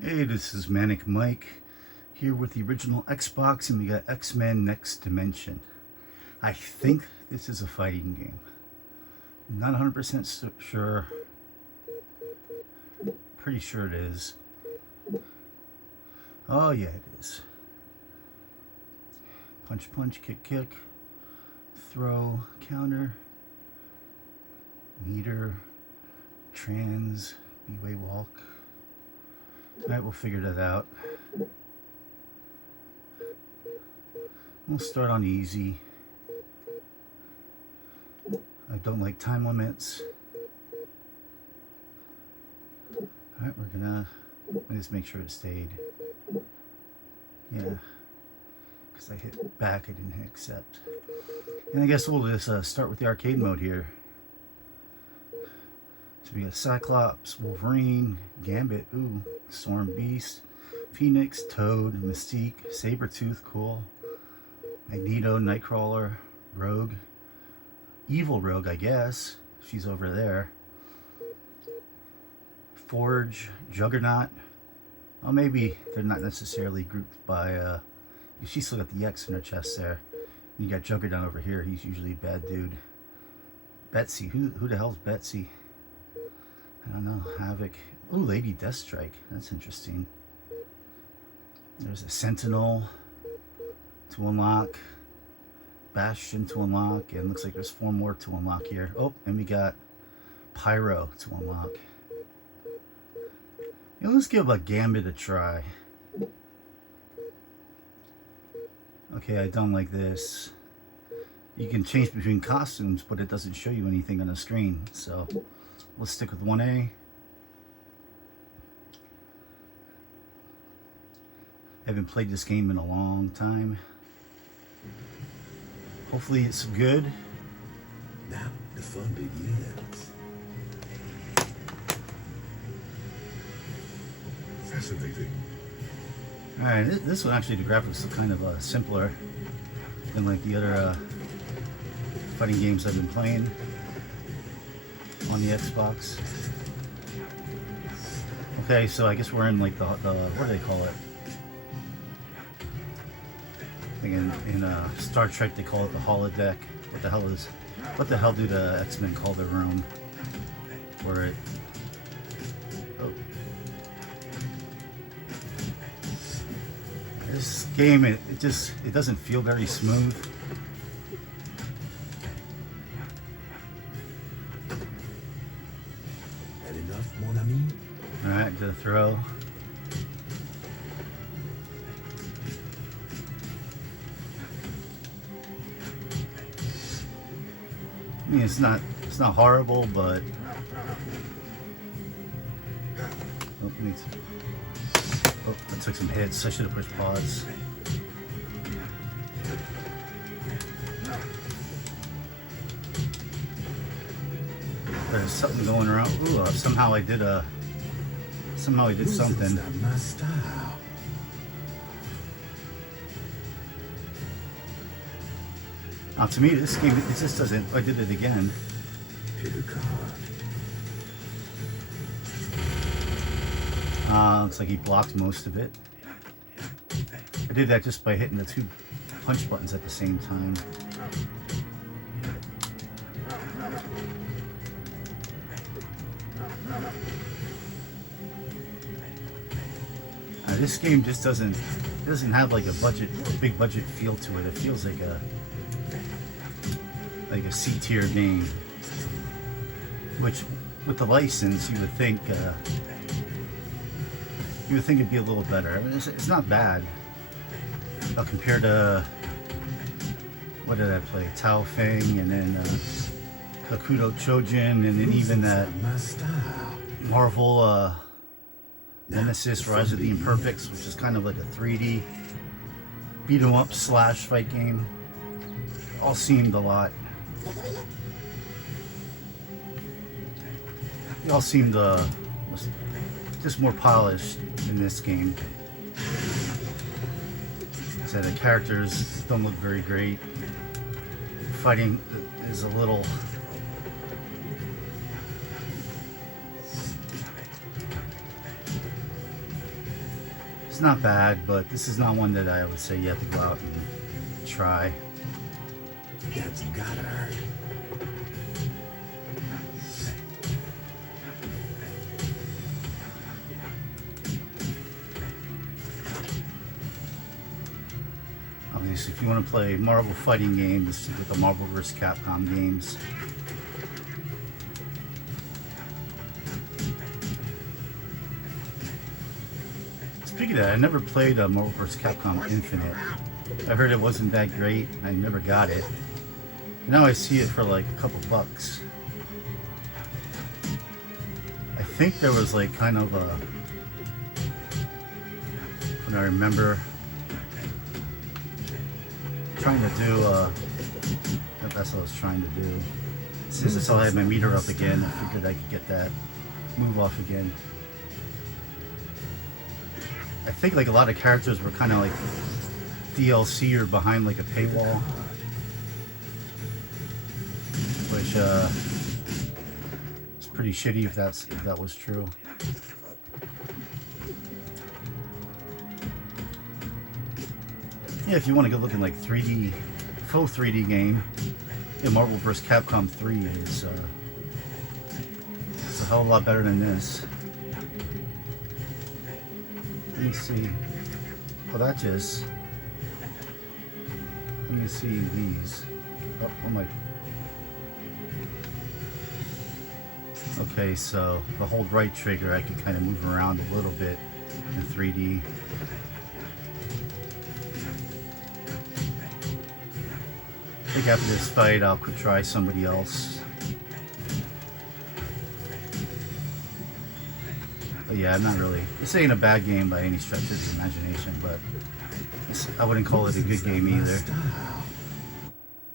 Hey, this is Manic Mike here with the original Xbox, and we got X-Men Next Dimension. I think this is a fighting game. Not 100% sure. Pretty sure it is. Oh yeah, it is. Punch, punch, kick, kick, throw, counter, meter, trans, B-way walk. Alright, we'll figure that out. We'll start on easy. I don't like time limits. Alright, let me just make sure it stayed. Yeah, because I hit back, I didn't hit accept. And I guess we'll just start with the arcade mode here. To be a Cyclops, Wolverine, Gambit, ooh, Storm Beast, Phoenix, Toad, Mystique, Sabretooth, cool, Magneto, Nightcrawler, Rogue, Evil Rogue, I guess, she's over there, Forge, Juggernaut. Oh, maybe they're not necessarily grouped by, she's still got the X in her chest there. And you got Juggernaut over here, he's usually a bad dude. Betsy, who the hell's Betsy? I don't know. Havoc. Ooh, Lady Deathstrike. That's interesting. There's a Sentinel to unlock. Bastion to unlock. And looks like there's 4 more to unlock here. Oh, and we got Pyro to unlock. Yeah, let's give a Gambit a try. Okay, I don't like this. You can change between costumes, but it doesn't show you anything on the screen. So let's stick with 1A. I haven't played this game in a long time. Hopefully it's good. Now the fun begins. Fascinating. Alright, this one actually, the graphics look kind of simpler than like the other fighting games I've been playing on the Xbox. Okay, so I guess we're in like the what do they call it? I think in Star Trek they call it the holodeck. What the hell do the X-Men call their room? Where it, oh. This game, it doesn't feel very smooth. Had enough, mon ami? Alright, to the throw. I mean, it's not horrible, but oh, I took some hits. I should have pushed pause. There's something going around. Ooh, somehow I did something. My style. To me, this game, it just doesn't. I did it again. Pick a card. Looks like he blocked most of it. I did that just by hitting the 2 punch buttons at the same time. This game just doesn't have like a big budget feel to it. It feels like a C-tier game, which with the license you would think it'd be a little better. I mean, it's not bad compared to, what did I play? Tao Feng, and then Kakuto Chojin, and then even that Marvel Nemesis Rise of the Imperfects, which is kind of like a 3D beat 'em up / fight game. All seemed a lot. They all seemed just more polished in this game. So the characters don't look very great. Fighting is a little It's not bad, but this is not one that I would say you have to go out and try. That's gotta hurt. Obviously, if you want to play Marvel fighting games with the Marvel vs. Capcom games, speaking of that, I never played Marvel vs. Capcom Infinite. I heard it wasn't that great. I never got it. Now I see it for like a couple bucks. I think there was like kind of a, when I remember, trying to do that's what I was trying to do. Since I saw I had my meter up again, I figured I could get that move off again. I think like a lot of characters were kind of like DLC or behind like a paywall, which is pretty shitty if that was true. Yeah, if you want to go looking like 3D, full 3D game, yeah, Marvel vs. Capcom 3 is it's a hell of a lot better than this. Let me see. Oh, that just. Let me see these. Oh my. Okay, so the hold right trigger, I can kind of move around a little bit in 3D. I think after this fight, I'll try somebody else. But yeah, I'm not really. This ain't a bad game by any stretch of the imagination, but I wouldn't call it a good game either.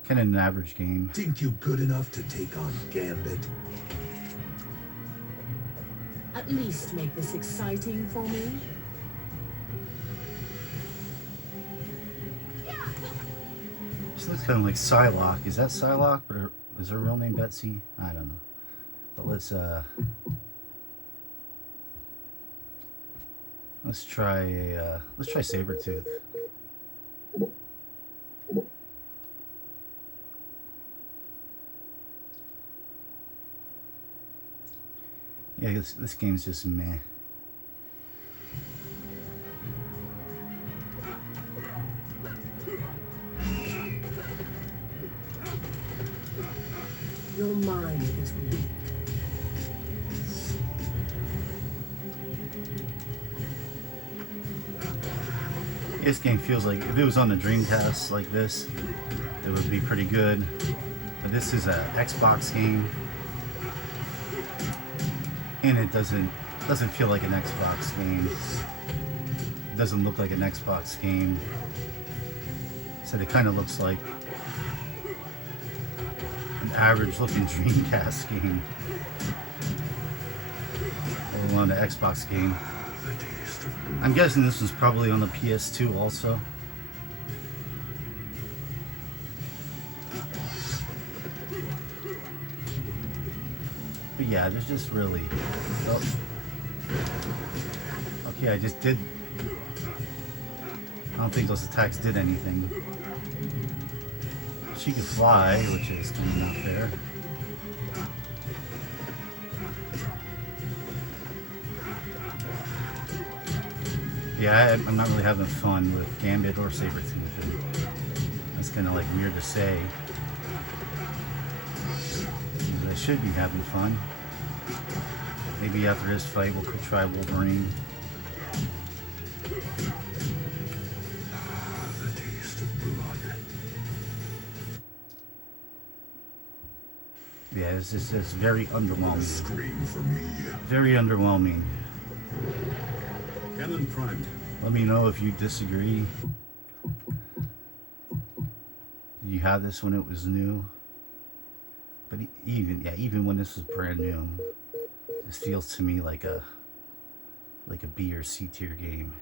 Kind of an average game. Think you good enough to take on Gambit? At least make this exciting for me. She looks kind of like Psylocke. Is that Psylocke? Or is her real name Betsy? I don't know. But let's try Sabretooth. Yeah, this game's just meh. Your mind is weak. This game feels like if it was on the Dreamcast like this, it would be pretty good. But this is a Xbox game, and it doesn't feel like an Xbox game. It doesn't look like an Xbox game. So it kind of looks like an average looking Dreamcast game. Or on the Xbox game. I'm guessing this was probably on the PS2 also. But yeah, there's just really... Oh. Okay, I just did... I don't think those attacks did anything. She could fly, which is kind of not fair. Yeah, I'm not really having fun with Gambit or Sabretooth. That's kind of like weird to say. But I should be having fun. Maybe after this fight we'll try Wolverine. The taste of blood. Yeah, it's just very underwhelming. Scream for me. Very underwhelming. Cannon primed. Let me know if you disagree. Did you have this when it was new? But even when this was brand new, this feels to me like a B or C tier game.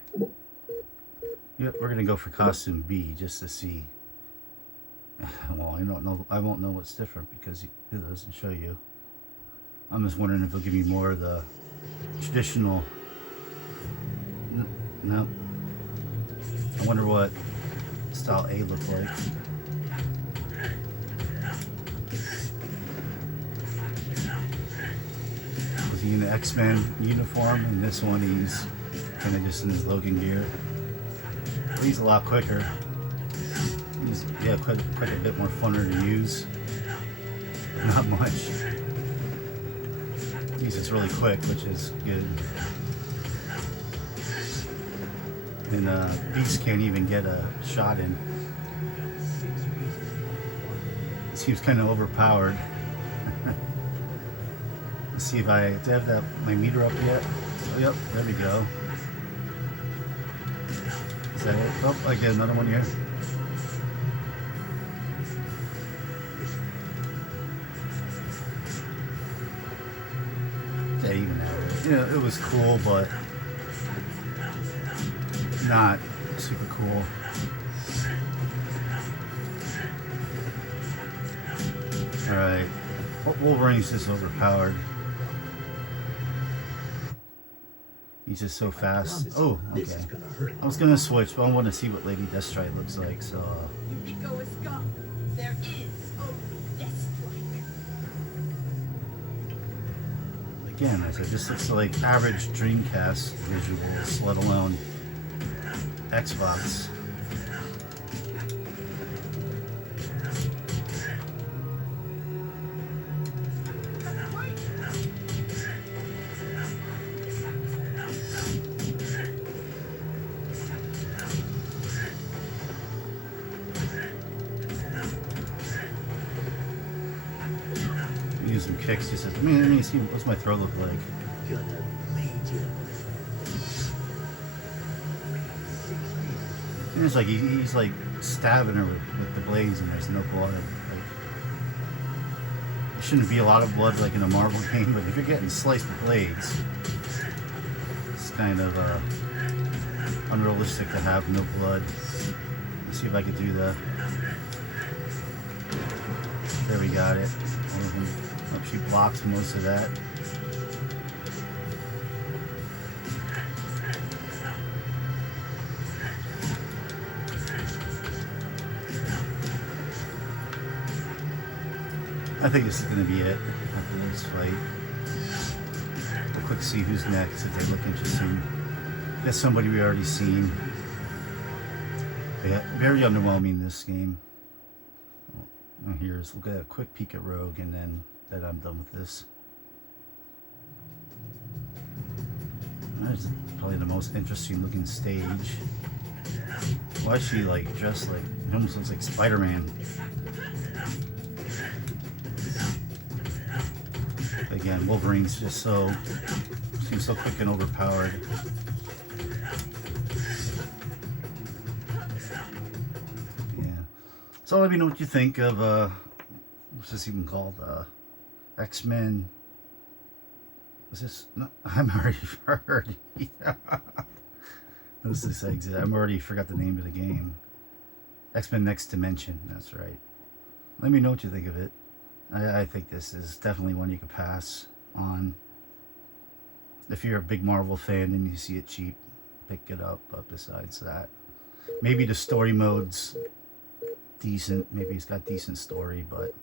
Yep, we're gonna go for costume B just to see. Well, I won't know what's different because it doesn't show you. I'm just wondering if it'll give me more of the traditional. Nope. Wonder what style A looked like. Was he in the X-Men uniform? In this one, he's kind of just in his Logan gear. But he's a lot quicker. He's, yeah, quite a bit more funner to use. Not much. He's just really quick, which is good. And Beast can't even get a shot in. He seems kind of overpowered. Let's see if do I have my meter up yet? Oh, yep, there we go. Is that it? Oh, I get another one here. That even out. You know, it was cool, but not super cool. Alright. Wolverine's just overpowered. He's just so fast. Oh, okay. I was gonna switch, but I want to see what Lady Deathstrike looks like, so... Nico is gone. There is only Deathstrike. Again, I said, this looks like average Dreamcast visuals, let alone Xbox. Use some kicks. He says, let me see what's my throw look like. And it's like he's like stabbing her with the blades, and there's no blood. Like, there shouldn't be a lot of blood like in a Marvel game, but if you're getting sliced with blades, it's kind of unrealistic to have no blood. Let's see if I could do that. There, we got it. Oh, she blocks most of that. I think this is going to be it after this fight. We'll quick see who's next if they look interesting. That's somebody we already seen. Yeah, very underwhelming this game. Well, we'll get a quick peek at Rogue, and then I'm done with this. That's probably the most interesting looking stage. Why is she like dressed like, it almost looks like Spider-Man. Again, Wolverine's just seems so quick and overpowered. Yeah. So let me know what you think of, what's this even called? X-Men. What's this? No, I'm already heard. What's this exit? I'm already forgot the name of the game. X-Men Next Dimension, that's right. Let me know what you think of it. I think this is definitely one you could pass on. If you're a big Marvel fan and you see it cheap, pick it up. But besides that, maybe the story mode's decent. Maybe it's got decent story, but...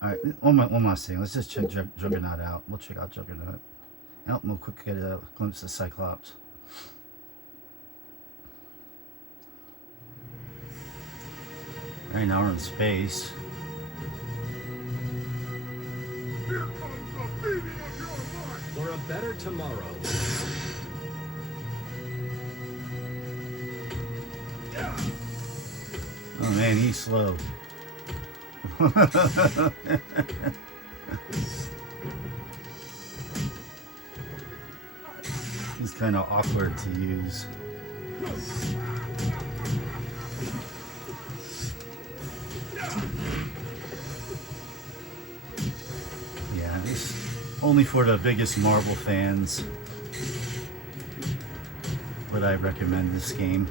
Alright, one last thing. Let's just check Juggernaut out. We'll check out Juggernaut. And we'll quick get a glimpse of Cyclops. Right now we're in space. For a better tomorrow. Oh man, he's slow. He's kind of awkward to use. Yeah, it's only for the biggest Marvel fans would I recommend this game.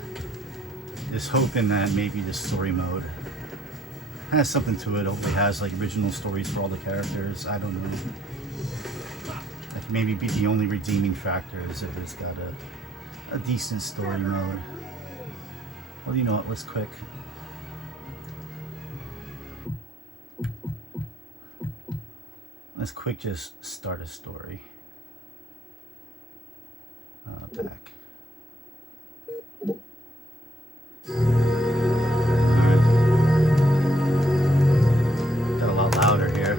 Just hoping that maybe the story mode has something to it. Hopefully has like original stories for all the characters. I don't know. That could maybe be the only redeeming factor is if it's got a decent story mode. Well, you know what? Let's quick. Let's quick just start a story. Back. Alright. Got a lot louder here.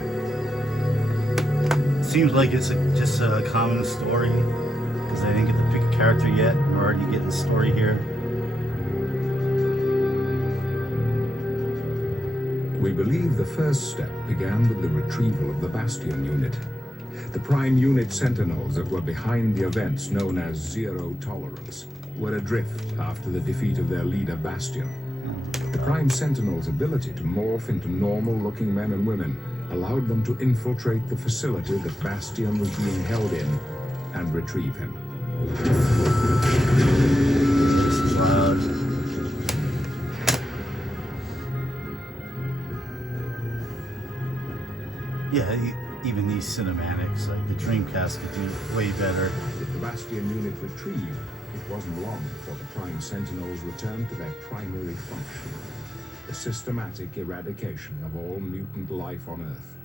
Seems like it's just a common story because I didn't get to pick a character yet. We're already getting the story here. We believe the first step began with the retrieval of the Bastion unit. The Prime Unit Sentinels that were behind the events known as Zero Tolerance were adrift after the defeat of their leader Bastion. The Prime Sentinels' ability to morph into normal-looking men and women allowed them to infiltrate the facility that Bastion was being held in and retrieve him. This is loud. Yeah, even these cinematics, like the Dreamcast, could do way better. With the Bastion unit retrieved, it wasn't long before the Prime Sentinels returned to their primary function: the systematic eradication of all mutant life on Earth.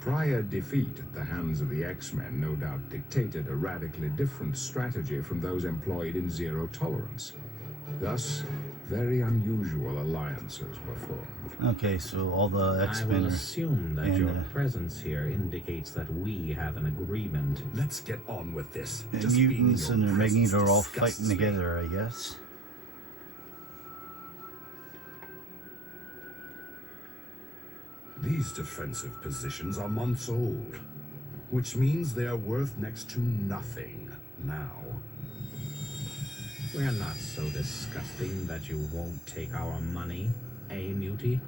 Prior defeat at the hands of the X-Men no doubt dictated a radically different strategy from those employed in Zero Tolerance. Thus, very unusual alliances were formed. Okay, so all the I X-Men will are assume that in, your presence here indicates that we have an agreement. Let's get on with this. the Just being in mutants your and the presence Magneto are all disgusts fighting me. together, I guess. These defensive positions are months old, which means they are worth next to nothing now. We're not so disgusting that you won't take our money, eh, Mutie?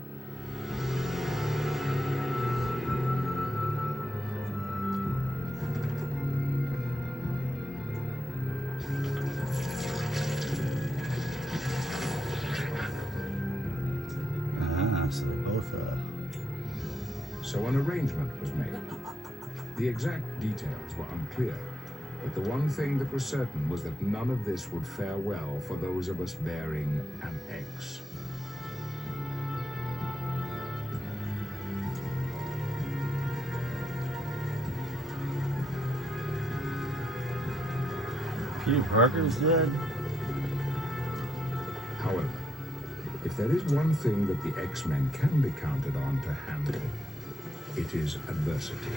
So they both, So an arrangement was made. The exact details were unclear, but the one thing that was certain was that none of this would fare well for those of us bearing an X. Peter Parker's dead? However, if there is one thing that the X-Men can be counted on to handle, it is adversity.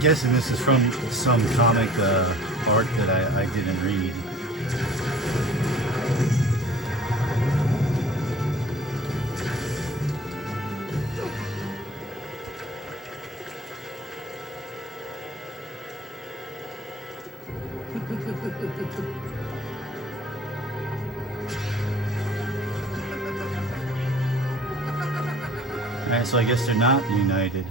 Guessing this is from some comic art that I didn't read. Alright, so I guess they're not united.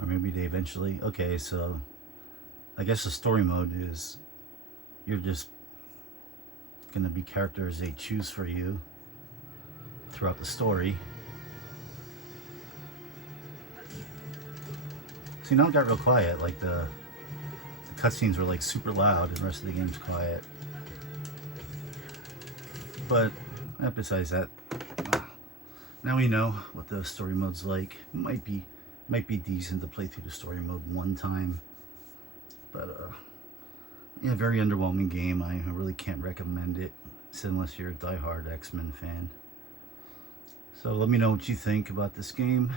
Or maybe they eventually... Okay, so... I guess the story mode is... You're just... gonna be characters they choose for you throughout the story. See, now it got real quiet. Like the cutscenes were like super loud and the rest of the game's quiet. But besides that, now we know what the story mode's like. Might be decent to play through the story mode one time, but yeah, very underwhelming game. I really can't recommend it unless you're a diehard X-Men fan. So let me know what you think about this game.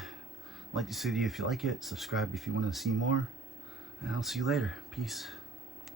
Like this video if you like it, subscribe if you want to see more, and I'll see you later. Peace.